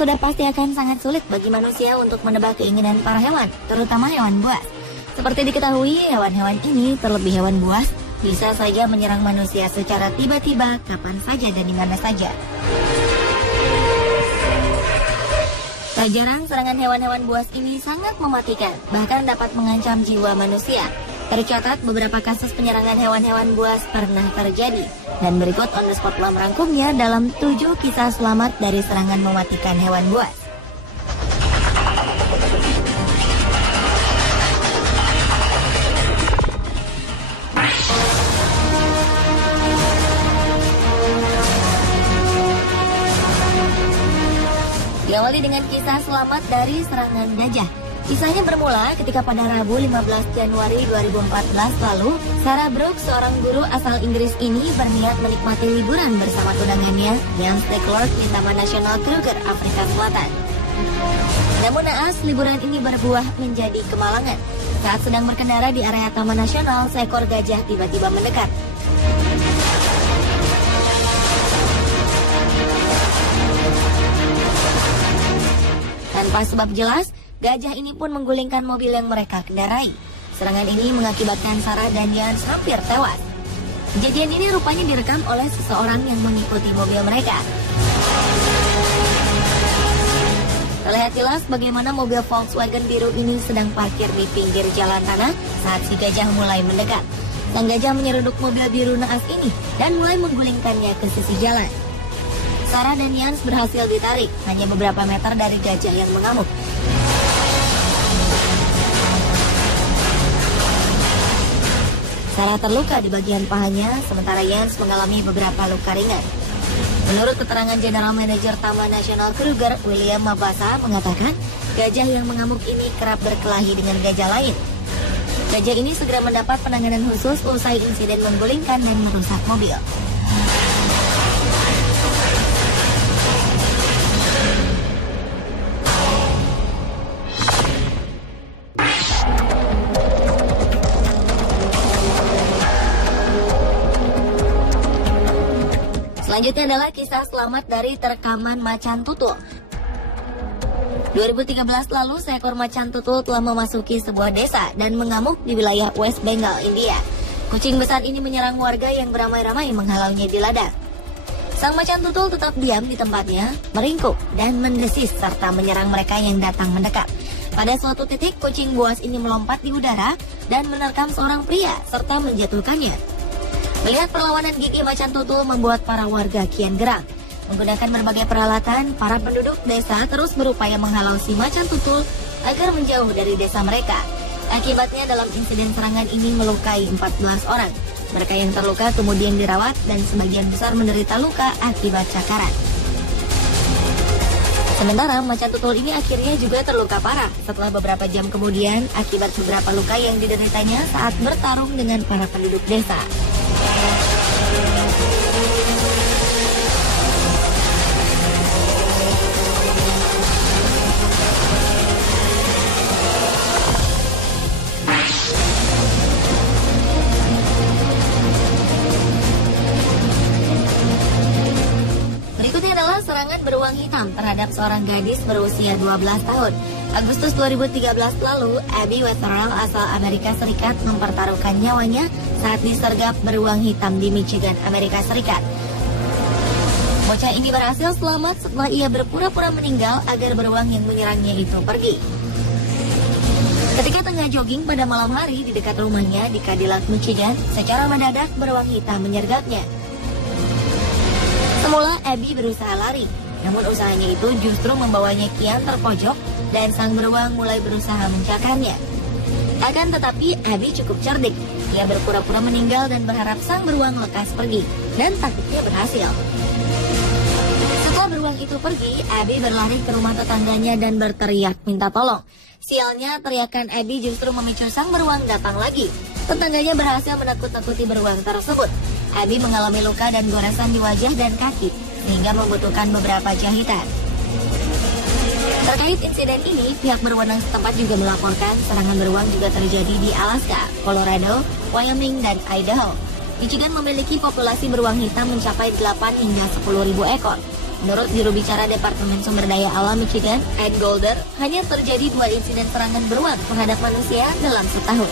Sudah pasti akan sangat sulit bagi manusia untuk menebak keinginan para hewan, terutama hewan buas. Seperti diketahui, hewan-hewan ini, terlebih hewan buas, bisa saja menyerang manusia secara tiba-tiba, kapan saja dan di mana saja. Tak jarang serangan hewan-hewan buas ini sangat mematikan, bahkan dapat mengancam jiwa manusia. Tercatat beberapa kasus penyerangan hewan-hewan buas pernah terjadi. Dan berikut on the spot telah merangkumnya dalam 7 kisah selamat dari serangan mematikan hewan buas. Diawali dengan kisah selamat dari serangan gajah. Kisahnya bermula ketika pada Rabu 15 Januari 2014 lalu, Sarah Brooks, seorang guru asal Inggris ini berniat menikmati liburan bersama tunangannya Jens de Klerk di Taman Nasional Kruger, Afrika Selatan. Namun naas, liburan ini berbuah menjadi kemalangan. Saat sedang berkendara di area Taman Nasional, seekor gajah tiba-tiba mendekat. Tanpa sebab jelas, gajah ini pun menggulingkan mobil yang mereka kendarai. Serangan ini mengakibatkan Sarah dan Jens hampir tewas. Kejadian ini rupanya direkam oleh seseorang yang mengikuti mobil mereka. Terlihat jelas bagaimana mobil Volkswagen biru ini sedang parkir di pinggir jalan tanah saat si gajah mulai mendekat. Sang gajah menyeruduk mobil biru naas ini dan mulai menggulingkannya ke sisi jalan. Sarah dan Jens berhasil ditarik hanya beberapa meter dari gajah yang mengamuk. Sarah terluka di bagian pahanya, sementara Jens mengalami beberapa luka ringan. Menurut keterangan General Manager Taman Nasional Kruger, William Mabasa mengatakan, gajah yang mengamuk ini kerap berkelahi dengan gajah lain. Gajah ini segera mendapat penanganan khusus usai insiden menggulingkan dan merusak mobil. Selanjutnya adalah kisah selamat dari terkaman macan tutul. 2013 lalu, seekor macan tutul telah memasuki sebuah desa dan mengamuk di wilayah West Bengal, India. Kucing besar ini menyerang warga yang beramai-ramai menghalaunya di ladang. Sang macan tutul tetap diam di tempatnya, meringkuk dan mendesis serta menyerang mereka yang datang mendekat. Pada suatu titik, kucing buas ini melompat di udara dan menerkam seorang pria serta menjatuhkannya. Melihat perlawanan gigih macan tutul membuat para warga kian geram. Menggunakan berbagai peralatan, para penduduk desa terus berupaya menghalau si macan tutul agar menjauh dari desa mereka. Akibatnya dalam insiden serangan ini melukai 14 orang. Mereka yang terluka kemudian dirawat dan sebagian besar menderita luka akibat cakaran. Sementara macan tutul ini akhirnya juga terluka parah setelah beberapa jam kemudian akibat beberapa luka yang dideritanya saat bertarung dengan para penduduk desa. Berikutnya adalah serangan beruang hitam terhadap seorang gadis berusia 12 tahun. Agustus 2013 lalu, Abby Wetherell asal Amerika Serikat mempertaruhkan nyawanya saat disergap beruang hitam di Michigan, Amerika Serikat. Bocah ini berhasil selamat setelah ia berpura-pura meninggal agar beruang yang menyerangnya itu pergi. Ketika tengah jogging pada malam hari di dekat rumahnya di Cadillac, Michigan, secara mendadak beruang hitam menyergapnya. Semula Abby berusaha lari, namun usahanya itu justru membawanya kian terpojok dan sang beruang mulai berusaha mencakarnya. Akan tetapi Abby cukup cerdik. Ia berpura-pura meninggal dan berharap sang beruang lekas pergi, dan taktiknya berhasil. Setelah beruang itu pergi, Abby berlari ke rumah tetangganya dan berteriak minta tolong. Sialnya, teriakan Abby justru memicu sang beruang datang lagi. Tetangganya berhasil menakut-nakuti beruang tersebut. Abby mengalami luka dan goresan di wajah dan kaki, sehingga membutuhkan beberapa jahitan. Terkait insiden ini, pihak berwenang setempat juga melaporkan serangan beruang juga terjadi di Alaska, Colorado, Wyoming, dan Idaho. Michigan memiliki populasi beruang hitam mencapai 8 hingga 10.000 ekor. Menurut juru bicara Departemen Sumber Daya Alam Michigan, Ed Golder, hanya terjadi 2 insiden serangan beruang terhadap manusia dalam setahun.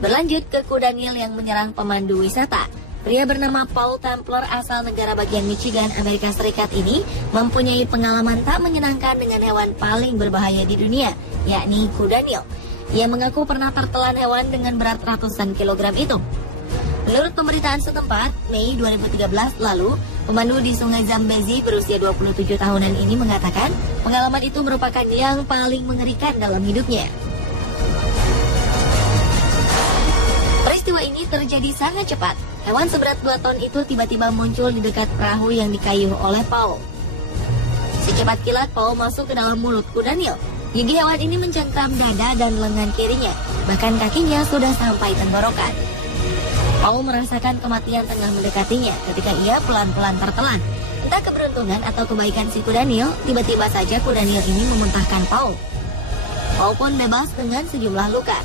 Berlanjut ke kuda Nil yang menyerang pemandu wisata. Pria bernama Paul Templer asal negara bagian Michigan, Amerika Serikat ini mempunyai pengalaman tak menyenangkan dengan hewan paling berbahaya di dunia, yakni kuda Nil. Ia mengaku pernah tertelan hewan dengan berat ratusan kilogram itu. Menurut pemberitaan setempat, Mei 2013 lalu, pemandu di Sungai Zambezi berusia 27 tahunan ini mengatakan pengalaman itu merupakan yang paling mengerikan dalam hidupnya. Peristiwa ini terjadi sangat cepat. Hewan seberat 2 ton itu tiba-tiba muncul di dekat perahu yang dikayuh oleh Paul. Secepat kilat, Paul masuk ke dalam mulut kuda Nil. Gigi hewan ini mencengkram dada dan lengan kirinya. Bahkan kakinya sudah sampai tenggorokan. Paul merasakan kematian tengah mendekatinya ketika ia pelan-pelan tertelan. Entah keberuntungan atau kebaikan si kuda Nil, tiba-tiba saja kuda Nil ini memuntahkan Paul. Paul pun bebas dengan sejumlah luka.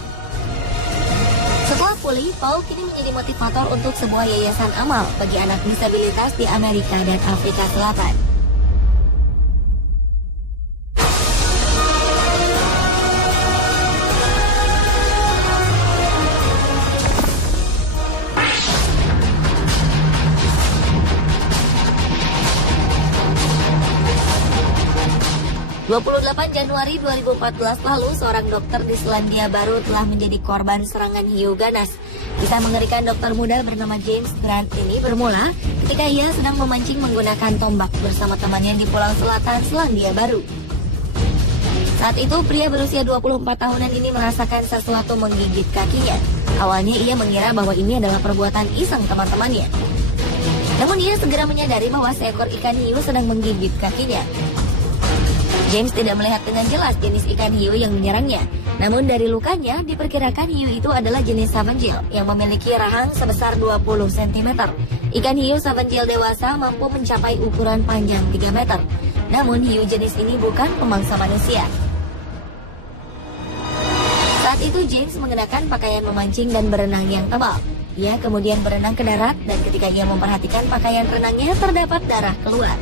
Setelah pulih, Paul kini menjadi motivator untuk sebuah yayasan amal bagi anak disabilitas di Amerika dan Afrika Selatan. Januari 2014 lalu, seorang dokter di Selandia Baru telah menjadi korban serangan hiu ganas. Kisah mengerikan dokter muda bernama James Grant ini bermula ketika ia sedang memancing menggunakan tombak bersama temannya di Pulau Selatan Selandia Baru. Saat itu, pria berusia 24 tahunan ini merasakan sesuatu menggigit kakinya. Awalnya ia mengira bahwa ini adalah perbuatan iseng teman-temannya. Namun ia segera menyadari bahwa seekor ikan hiu sedang menggigit kakinya. James tidak melihat dengan jelas jenis ikan hiu yang menyerangnya. Namun dari lukanya, diperkirakan hiu itu adalah jenis sabanjil yang memiliki rahang sebesar 20 cm. Ikan hiu sabanjil dewasa mampu mencapai ukuran panjang 3 meter. Namun hiu jenis ini bukan pemangsa manusia. Saat itu James mengenakan pakaian memancing dan berenang yang tebal. Ia kemudian berenang ke darat dan ketika ia memperhatikan pakaian renangnya terdapat darah keluar.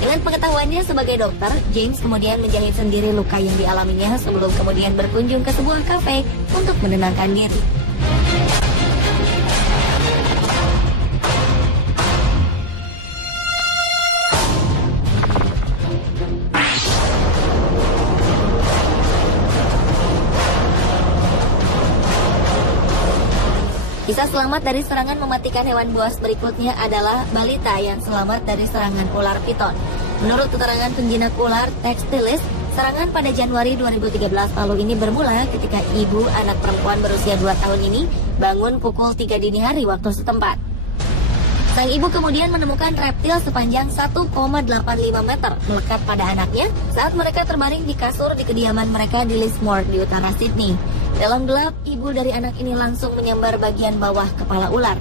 Dengan pengetahuannya sebagai dokter, James kemudian menjahit sendiri luka yang dialaminya sebelum kemudian berkunjung ke sebuah kafe untuk menenangkan diri. Kisah selamat dari serangan mematikan hewan buas berikutnya adalah balita yang selamat dari serangan ular piton. Menurut keterangan penjinak ular Textilis, serangan pada Januari 2013 lalu ini bermula ketika ibu anak perempuan berusia 2 tahun ini bangun pukul 3 dini hari waktu setempat. Sang ibu kemudian menemukan reptil sepanjang 1,85 meter melekat pada anaknya saat mereka terbaring di kasur di kediaman mereka di Lismore di utara Sydney. Dalam gelap, ibu dari anak ini langsung menyambar bagian bawah kepala ular.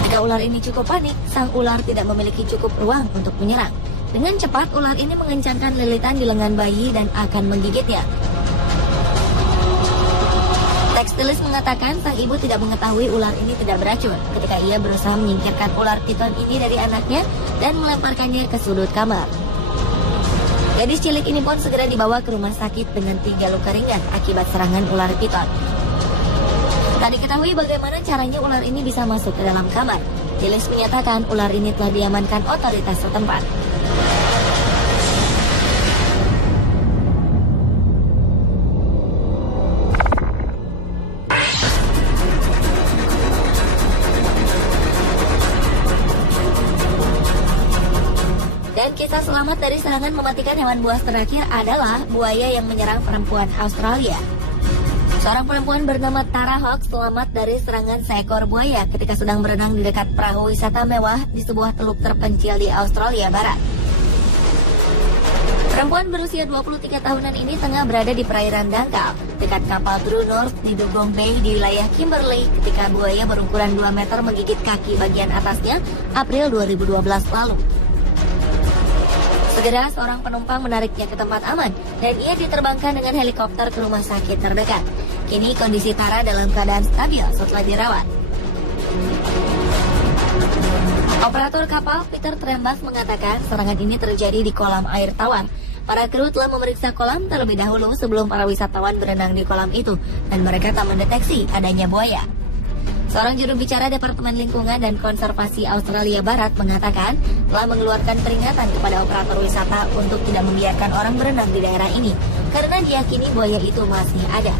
Ketika ular ini cukup panik, sang ular tidak memiliki cukup ruang untuk menyerang. Dengan cepat, ular ini mengencangkan lilitan di lengan bayi dan akan menggigitnya. Textilis mengatakan sang ibu tidak mengetahui ular ini tidak beracun ketika ia berusaha menyingkirkan ular piton ini dari anaknya dan melemparkannya ke sudut kamar. Gadis cilik ini pun segera dibawa ke rumah sakit dengan 3 luka ringan akibat serangan ular piton. Tak diketahui bagaimana caranya ular ini bisa masuk ke dalam kamar. Tilis menyatakan ular ini telah diamankan otoritas setempat. Kisah selamat dari serangan mematikan hewan buas terakhir adalah buaya yang menyerang perempuan Australia. Seorang perempuan bernama Tara Hawk selamat dari serangan seekor buaya ketika sedang berenang di dekat perahu wisata mewah di sebuah teluk terpencil di Australia Barat. Perempuan berusia 23 tahunan ini tengah berada di perairan dangkal dekat kapal True North di Dugong Bay di wilayah Kimberley ketika buaya berukuran 2 meter menggigit kaki bagian atasnya April 2012 lalu. Segera seorang penumpang menariknya ke tempat aman dan ia diterbangkan dengan helikopter ke rumah sakit terdekat. Kini kondisi Tara dalam keadaan stabil setelah dirawat. Operator kapal Peter Trembas mengatakan serangan ini terjadi di kolam air tawar. Para kru telah memeriksa kolam terlebih dahulu sebelum para wisatawan berenang di kolam itu dan mereka tak mendeteksi adanya buaya. Seorang juru bicara Departemen Lingkungan dan Konservasi Australia Barat mengatakan telah mengeluarkan peringatan kepada operator wisata untuk tidak membiarkan orang berenang di daerah ini karena diyakini buaya itu masih ada.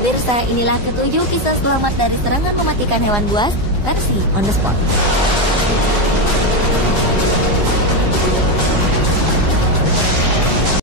Pemirsa, inilah ketujuh kisah selamat dari serangan mematikan hewan buas versi On The Spot.